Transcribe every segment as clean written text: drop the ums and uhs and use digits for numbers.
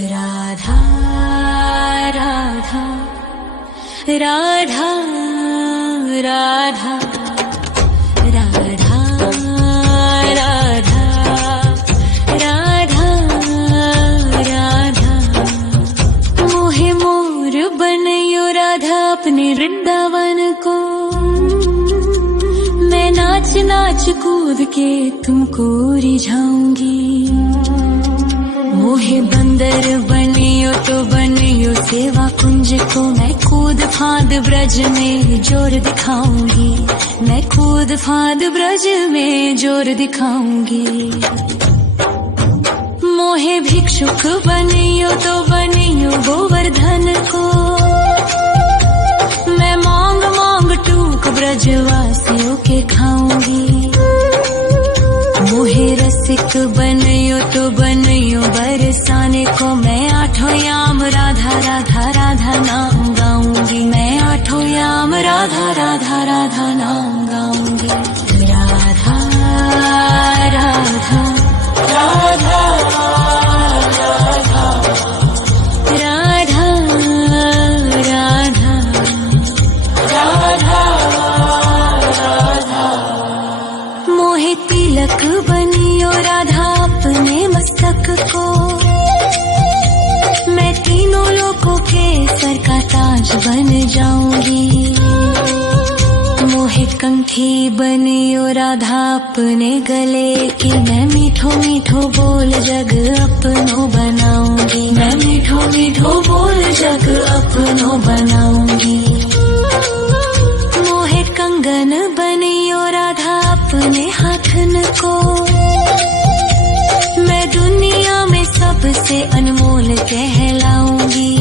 राधा राधा राधा राधा राधा राधा राधा राधा मोहे मोर बनयो राधा अपने वृंदावन को। मैं नाच नाच कूद के तुमको रिझाऊंगी। मोहे बंदर बनियो तो बनियो सेवा कुंज को। मैं कूद फांद ब्रज में जोर दिखाऊंगी। मैं कूद फांद ब्रज में जोर दिखाऊंगी। मोहे भिक्षुक बनियो तो बनियो गोवर्धन को। मैं मांग मांग टूक ब्रजवासियों के खाऊंगी। मोहे रसिक बनियो तो बनियो बरसाने को। मैं आठों याम राधा राधा राधा नाम गाऊंगी। मैं आठों याम राधा राधा राधा नाम गाऊंगी। राधा राधा राधा राधा राधा राधा राधा। मोहे तिलक बनियो राधा अपने मस्तक को। मैं तीनों लोगों के सर का ताज बन जाऊंगी। मोहे कंठी बनियो राधा अपने गले की। मैं मीठो मीठो बोल जग अपनो बनाऊंगी। मैं मीठो मीठो बोल जग अपनो बनाऊंगी। मोहे कंगन बनियो राधा अपने हाथन को। मैं दुनिया में सबसे अनमोल कहलाऊंगी।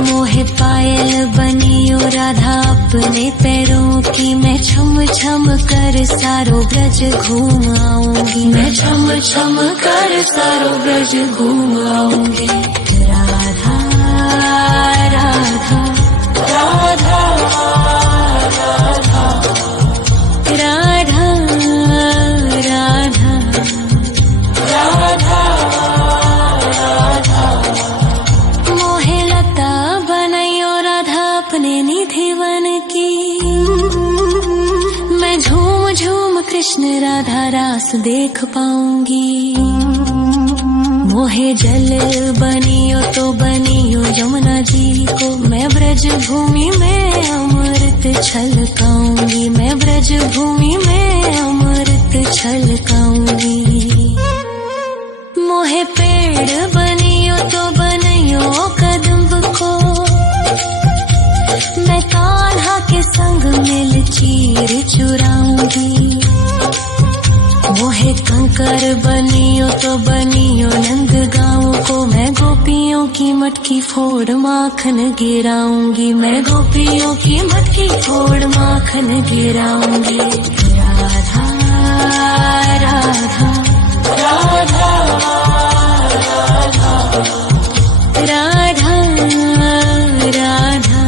मोहे पायल बनियो राधा अपने पैरों की। मैं छम छम कर सारो ब्रज घूम आऊंगी। मैं छम छम कर सारो ब्रज घूम आऊंगी। राधा राधा राधा राधा राधा राधा राधा। मोहे लता बनयो राधा अपने निधि वन की। मैं झूम झूम कृष्ण राधा रास देख पाऊंगी। मोहे जल बनियो तो बनियो यमुना जी को। मैं ब्रज भूमि में अमृत छलकाऊंगी। मैं ब्रज भूमि में अमृत छलकाऊंगी। मोहे पेड़ बनियो तो बनियो कदम्ब को। मैं कान्हा के संग मिल चीर चुराऊंगी। मोहे कंकर बनियो तो बनियो नंद गाँव को। मैं गोपियों की मटकी फोड़ माखन गिराऊंगी। मैं गोपियों की मटकी फोड़ माखन गिराऊंगी। राधा राधा राधा राधा राधा राधा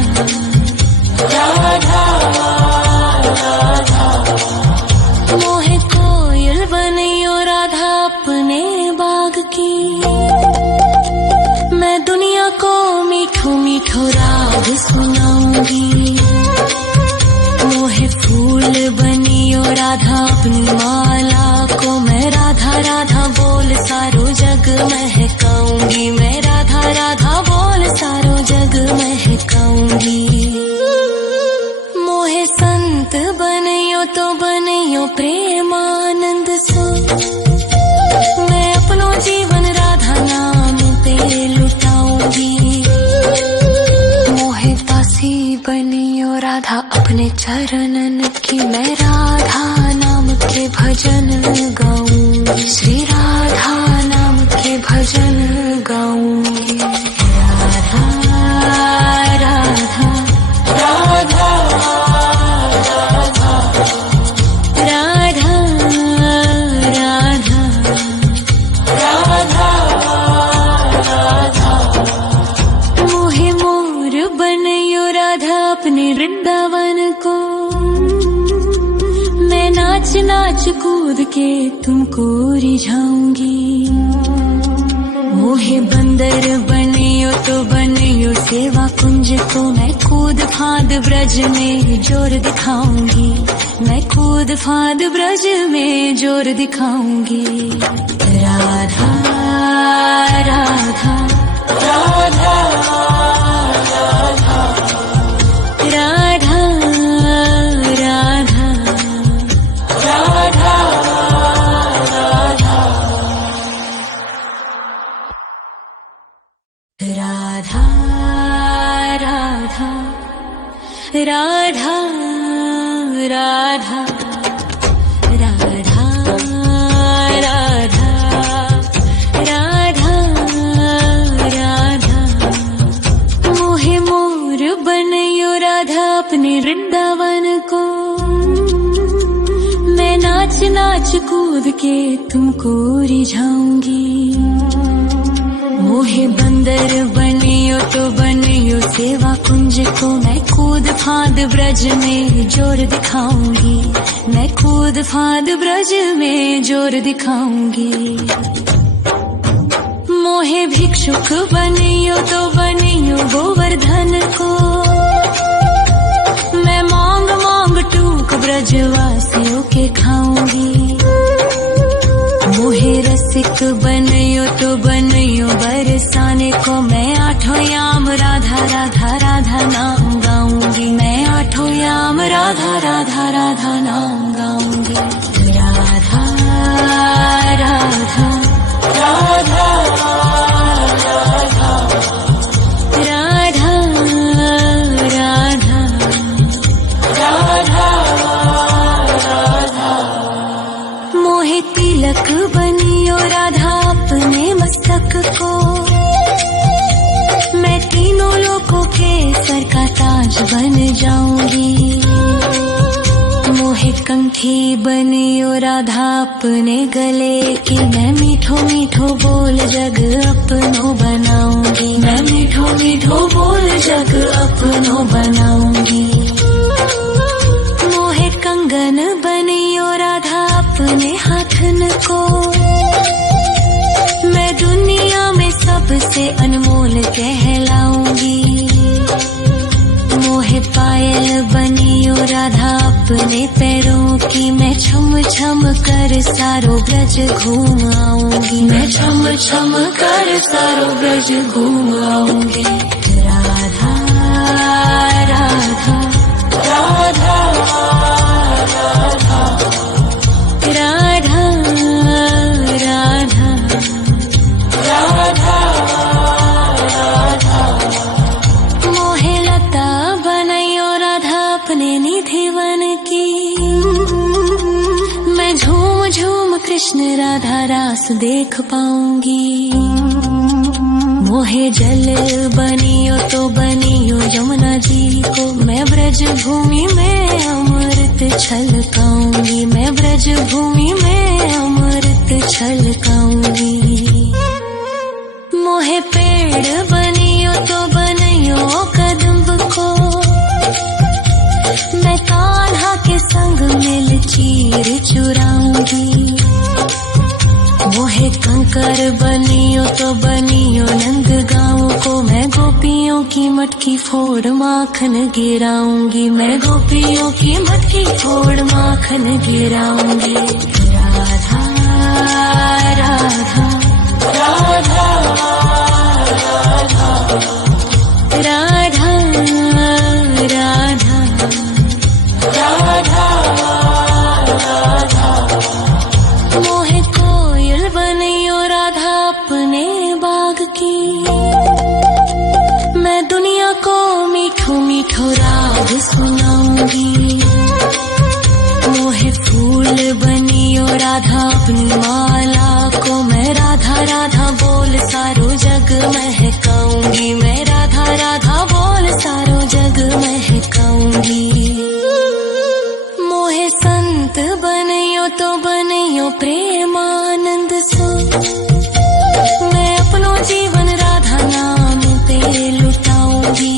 राधा। मोहे कोयल बनियो राधा अपने बाग की। मैं दुनिया को मीठो मीठो राग सुनाऊंगी। मोहे फूल बनियो राधा अपनी माला को। मैं राधा राधा बोल सारो जग महकाऊंगी। मैं राधा राधा बोल सारो जग महकाऊंगी। मोहे संत बनियो तो बनियो प्रेमानंद सो। मैं अपनो जीवन राधा नाम पे लुटाऊंगी। मोहे दासी बनियो राधा अपने चरणन की। मैं राधा नाम के भजन गाऊंगी। श्री राधा नाम के भजन गाऊंगी। राधा राधा राधा राधा राधा राधा राधा। मोहे मोर बनयो राधा अपने वृंदावन को। मैं नाच नाच कूद के तुमको रिझाऊंगी। मोहे बंदर बनियो तो बनियो सेवा कुंज को मैं कूद फाद ब्रज में जोर दिखाऊंगी, मैं कूद फाद ब्रज में जोर दिखाऊंगी। राधा राधा राधा राधा राधा राधा राधा राधा राधा राधा राधा राधा राधा राधा मोहे मोर बनयो राधा अपने वृंदावन को, मैं नाच नाच कूद के तुमको रिझाऊंगी। मोहे बंदर बनियो तो बनियो सेवा कुंज को मैं कूद फाद ब्रज में जोर दिखाऊंगी, मैं कूद फाद ब्रज में जोर दिखाऊंगी। मोहे भिक्षुक बनियो तो बनियो गोवर्धन को, मैं मांग मांग टूक ब्रजवासियों के खाऊंगी। मोहे रसिक बनियो तो बनियो बरसाने को, मैं आठों याम राधा राधा राधा नाम गाऊंगी, मैं आठों याम राधा राधा राधा नाम गाऊंगी। राधा राधा राधा राधा राधा राधा राधा मोहे तिलक बनियो राधा अपने मस्तक को, मैं तीनों लोगों के सर का ताज बन जाऊंगी। मोहे कंठी बनियो राधा अपने गले की, मैं मीठो मीठो बोल जग अपनो बनाऊंगी, मैं मीठो मीठो बोल जग अपनो बनाऊंगी। मोहे कंगन बनियो राधा अपने हाथन को, मैं दुनिया में सबसे अनमोल कहलाऊंगी। मोहे पायल बनियो राधा अपने पैरों की, मैं छम छम कर सारो ब्रज घूम आऊंगी, मैं छम छम कर सारो ब्रज घूम आऊंगी। राधा राधा राधा राधा राधा राधा राधा राधा मोहे लता बनयो राधा अपने निधि वन की, मैं झूम झूम कृष्ण राधा रास देख पाऊंगी। मोहे जल बनियो तो बनियो यमुना जी को, मैं ब्रज भूमि में अमृत छलकाऊंगी, मैं ब्रज भूमि में अमृत छलकाऊंगी। मोहे पेड़ बनियो तो बनियो कदम्ब को, मैं कान्हा के संग मिल चीर चुराऊंगी। मोहे कंकर बनियो तो बनियो नंद गाँव को, मैं गोपियों की मटकी फोड़ माखन गिराऊंगी, मैं गोपियों की मटकी फोड़ माखन गिराऊंगी। राधा राधा राधा राधा राधा राधा राधा मोहे कोयल बनियो राधा अपने बाग की, मैं दुनिया को मीठो मीठो राग सुनाऊंगी। मोहे फूल बनियो राधा अपनी माला को, मैं राधा राधा बोल सारो जग महकाऊंगी, मैं राधा राधा बोल सारो जग महकाऊंगी। मोहे संत बनियो तो बनियो प्रेमानंद सो, मैं अपनो जीवन राधा नाम पे लुटाऊंगी।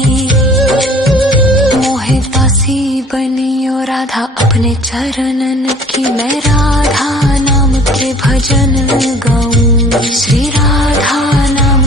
मोहे दासी बनियो राधा अपने चरणन की, मैं राधा नाम के भजन गाऊं, श्री राधा नाम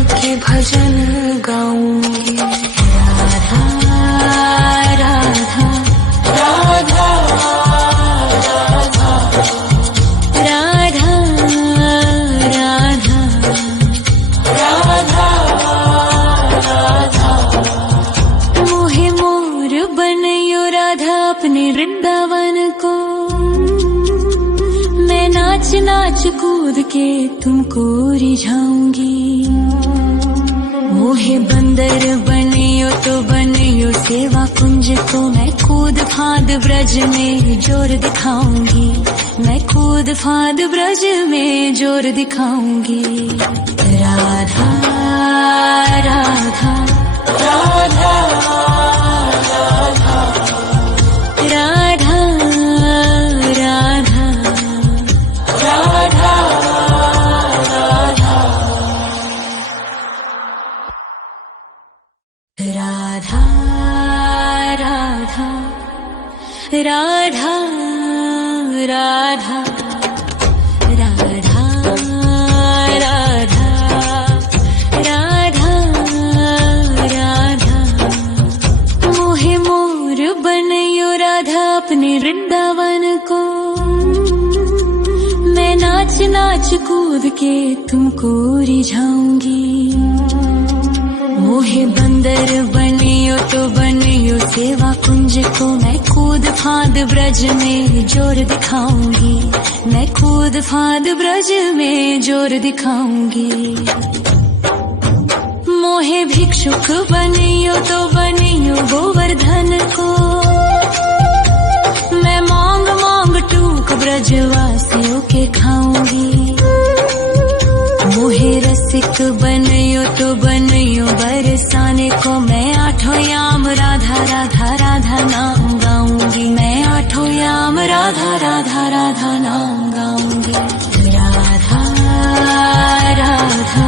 कूद के तुमको रिझाऊंगी। मोहे बंदर बनियो तो बनियो सेवा कुंज को, मैं कूद फाद ब्रज में जोर दिखाऊंगी। मैं कूद फाद ब्रज में जोर दिखाऊंगी। राधा राधा राधा राधा राधा राधा राधा राधा राधा राधा राधा राधा राधा राधा। मोहे मोर बनयो राधा अपने वृंदावन को, मैं नाच नाच कूद के तुमको रिझाऊंगी। मोहे बंदर बनियो तो बनियो सेवा कुंज को, मैं कूद फाद ब्रज में जोर दिखाऊंगी। मैं कूद फाद ब्रज में जोर दिखाऊंगी। मोहे भिक्षुक बनियो तो बनियो गोवर्धन को, मैं मांग मांग टूक ब्रजवासियों के खाऊंगी। मोहे रसिक बनियो तो बनियो बरसाने को, मैं आठों याम राधा राधा राधा नाम गाऊंगी। मैं आठों याम राधा राधा राधा नाम गाऊंगी। राधा राधा राधा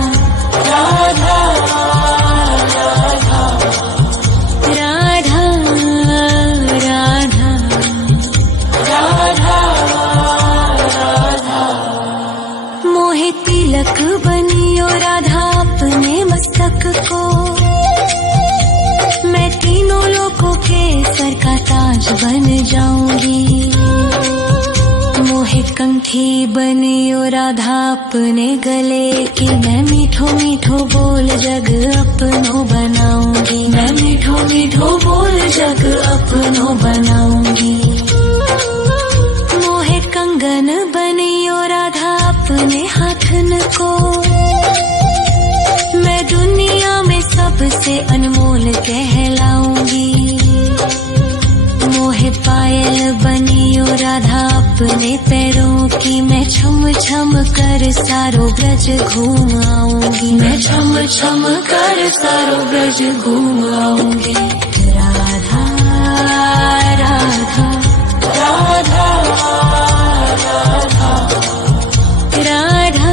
राधा राधा राधा राधा। मोहे तिलक बनियो राधा अपने मस्तक को, मैं तीनों लोकों के सर का ताज बन जाऊंगी। मोहे कंठी बनियो राधा अपने गले की, मैं मीठो मीठो बोल जग अपनो बनाऊंगी। मैं मीठो मीठो बोल जग अपनो बनाऊंगी। मोहे कंगन बनियो राधा अपने हाथन को, मैं दुनिया में सबसे अनमोल कहलाऊंगी। मोहे पायल बनियो राधा अपने पैरों की, मैं छम छम कर सारो ब्रज घूम आऊंगी। मैं छम छम कर सारो ब्रज घूम आऊंगी। राधा राधा राधा राधा राधा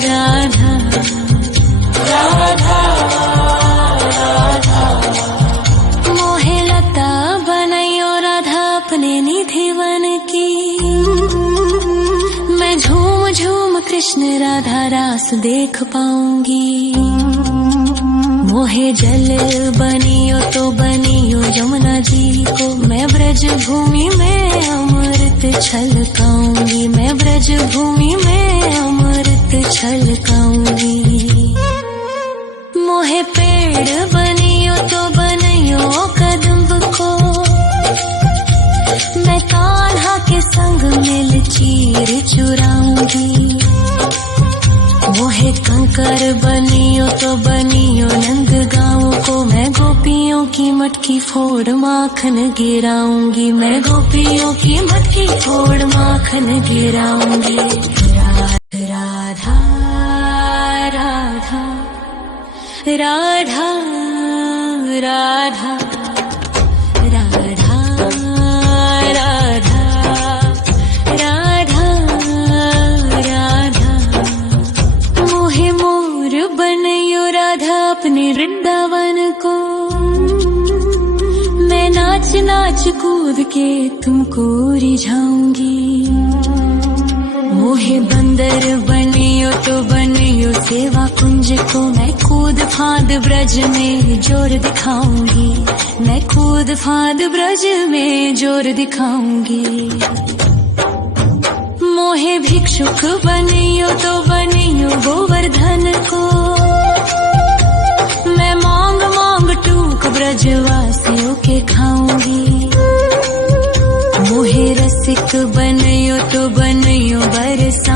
राधा राधा। मोहे लता बनयो राधा अपने निधिवन की, मैं झूम झूम कृष्ण राधा रास देख पाऊंगी। मोहे जल बनियो तो बनियो यमुना जी को, मैं ब्रज भूमि में अमृत छलकाऊंगी। मैं ब्रज भूमि में अमृत छलकाऊंगी। मोहे पेड़ बनियो तो बनियो कदम्ब को, मैं कान्हा के संग मिल चीर चुराऊंगी। मोहे कंकर बनियो तो बनियो नंद गाँव को, मैं गोपियों की मटकी फोड़ माखन गिराऊंगी। मैं गोपियों की मटकी फोड़ माखन गिराऊंगी। राधा राधा राधा राधा राधा राधा राधा राधा। मोहे मोर बनयो राधा अपने वृंदावन को, मैं नाच नाच कूद के तुमको रिझाऊंगी। मोहे बंदर बनियो तो बनियो सेवा कुंज को, मैं कूद फाद ब्रज में जोर दिखाऊंगी। मैं कूद फाद ब्रज में जोर दिखाऊंगी। मोहे भिक्षुक बनियो तो बनियो गोवर्धन को, मैं मांग मांग टूक ब्रजवासियों के खाऊंगी। मोहे रसिक बनियो तो बनियो बरसा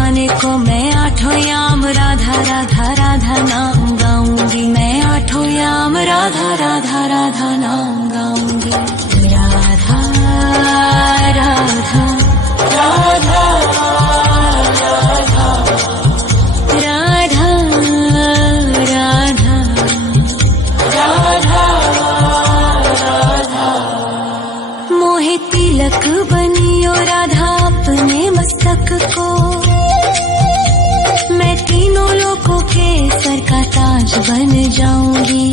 राधा नाम गाऊंगी, मैं आठों याम राधा राधा राधा नाम गाऊंगी। राधा राधा राधा राधा राधा राधा राधा। मोहे तिलक बनियो राधा अपने मस्तक को, मैं तीनों लोगों के सर का ताज बन जाऊंगी।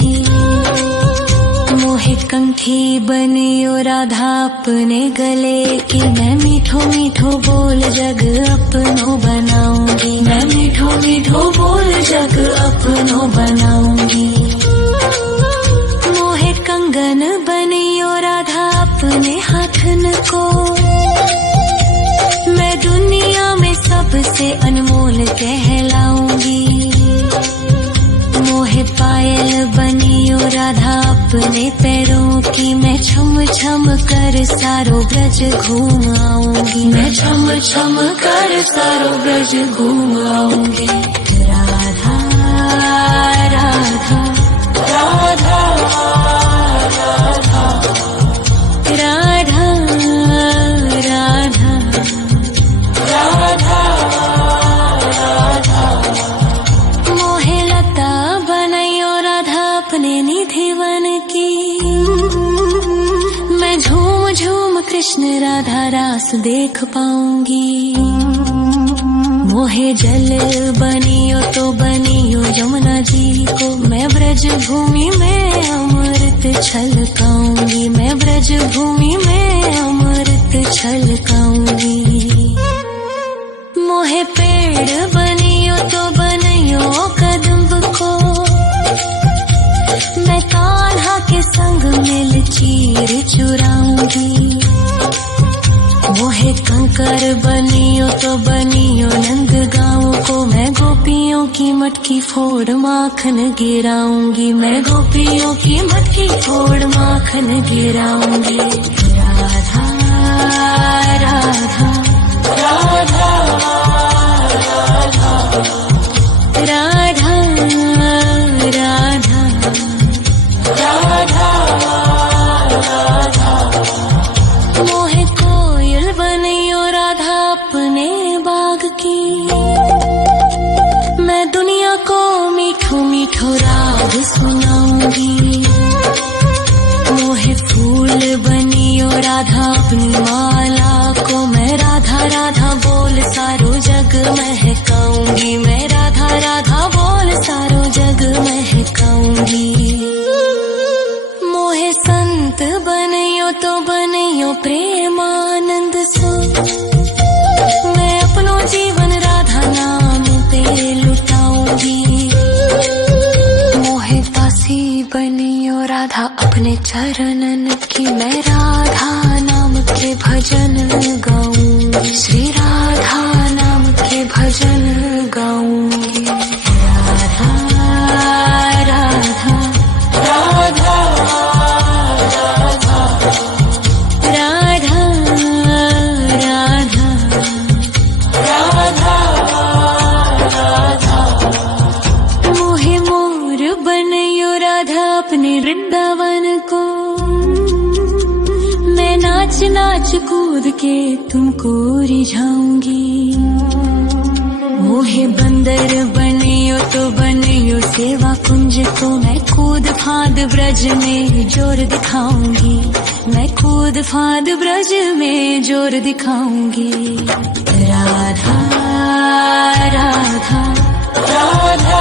मोहे कंठी बनियो राधा अपने गले की, मैं मीठो मीठो बोल जग अपनो बनाऊंगी, मैं मीठो मीठो बोल जग अपनो बनाऊंगी। मोहे कंगन बनियो राधा अपने हाथन को, मैं दुनिया में सबसे अनमोल कहलाऊंगी। मोहे पायल बनियो राधा अपने पैरों की, मैं छम छम कर सारो ब्रज घूम आऊंगी, मैं छम छम कर सारो ब्रज घूम आऊंगी। राधा राधा राधा राधा राधा राधा राधा। मोहे लता बनयो राधा अपने निधिवन की, मैं झूम झूम कृष्ण राधा रास देख पाऊंगी। मोहे जल बनियो तो बनियो यमुना जी को, मैं ब्रज भूमि में अमृत छलकाऊंगी, मैं ब्रज भूमि में अमृत छलकाऊंगी। मोहे पेड़ बनियो तो बनियो कदम्ब को, मैं कान्हा के संग मिल चीर चुराऊंगी। मोहे कंकर बनियो तो बनियो नंद गाँव को, मैं गोपियों की मटकी फोड़ माखन गिराऊंगी, मैं गोपियों की मटकी फोड़ माखन गिराऊंगी। राधा राधा राधा राधा राधा राधा राधा। मोहे कोयल बनियो राधा अपने बाग की, मैं दुनिया को मीठो मीठो राग सुनाऊंगी। मोहे फूल बनियो राधा अपनी माला को, मैं राधा राधा बोल सारो जग महकाऊंगी, मैं राधा राधा बोल सारो जग महकाऊंगी। मोहे संत बनियो तो बनियो प्रेमानंद सो, मैं अपनो जीवन राधा नाम पे लुटाऊंगी। मोहे दासी बनियो राधा अपने चरणन की, मैं राधा नाम के भजन गाऊंगी, श्री राधा नाम के भजन गाऊंगी। राधा राधा राधा राधा राधा राधा राधा। मोहे मोर बनियो राधा अपने वृंदावन को, मैं नाच नाच कूद के तुमको रिझाऊंगी। मोहे बंदर बनियो तो बनियो सेवा कुंज को, मैं कूद फांद ब्रज में जोर दिखाऊंगी, मैं कूद फांद ब्रज में जोर दिखाऊंगी। राधा राधा राधा